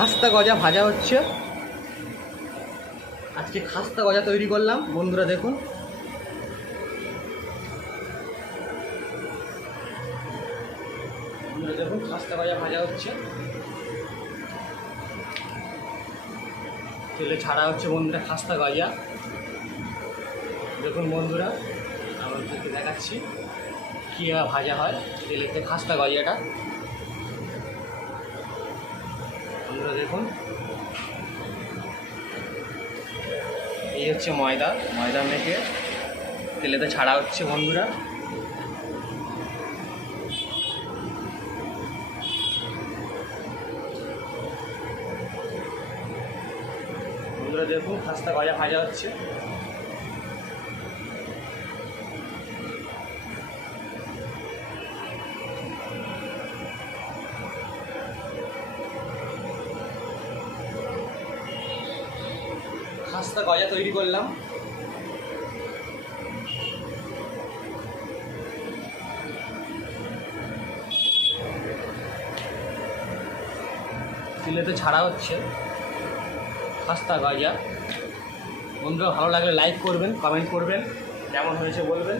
খাস্তা গজা ভাজা হচ্ছে। আজকে খাস্তা গজা তৈরি করলাম বন্ধুরা, দেখুন। বন্ধুরা দেখুন, খাস্তা গজা ভাজা হচ্ছে, তেলে ছাড়া হচ্ছে বন্ধুরা খাস্তা গজা। দেখুন বন্ধুরা, আপনাদেরকে দেখাচ্ছি কীভাবে ভাজা হয় তেলেতে খাস্তা গজাটা। বন্ধুরা দেখুন, এই হচ্ছে ময়দা মেখে তেলেতে ছাড়া হচ্ছে বন্ধুরা। বন্ধুরা দেখুন, খাস্তা গজা ভাজা হচ্ছে। খাস্তা গজা তৈরি করলাম। তেলেতে ছাড়া হচ্ছে খাস্তা গজা। বন্ধুরা ভালো লাগলে লাইক করবেন, কমেন্ট করবেন, কেমন হয়েছে বলবেন।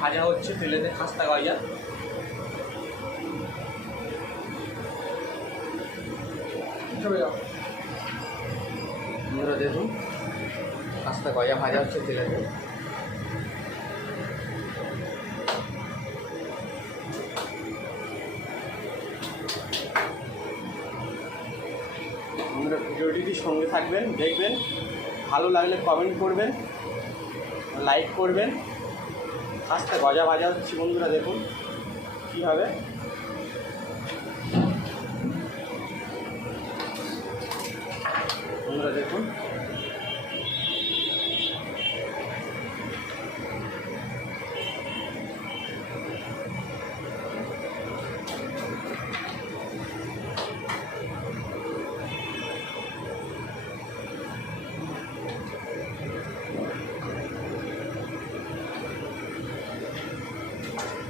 ভাজা হচ্ছে তেলেতে খাস্তা গজা। বন্ধুরা দেখুন, খাস্তা গজা ভাজা হচ্ছে তেলেতে। বন্ধুরা ভিডিওটির সঙ্গে থাকবেন, দেখবেন, ভালো লাগলে কমেন্ট করবেন, লাইক করবেন। খাস্তা গজা ভাজা হচ্ছে বন্ধুরা, দেখুন কীভাবে। বন্ধুরা দেখুন,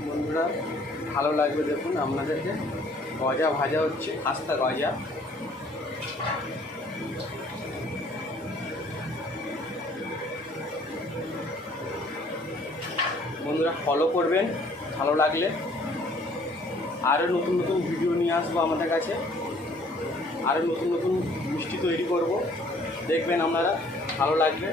বন্ধুরা ভালো লাগবে দেখুন আপনাদেরকে। গজা ভাজা হচ্ছে খাস্তা গজা। বন্ধুরা ফলো করবেন ভালো লাগলে। আরও নতুন নতুন ভিডিও নিয়ে আসবো আমাদের কাছে, আরও নতুন নতুন মিষ্টি তৈরি করব, দেখবেন আপনারা, ভালো লাগবে।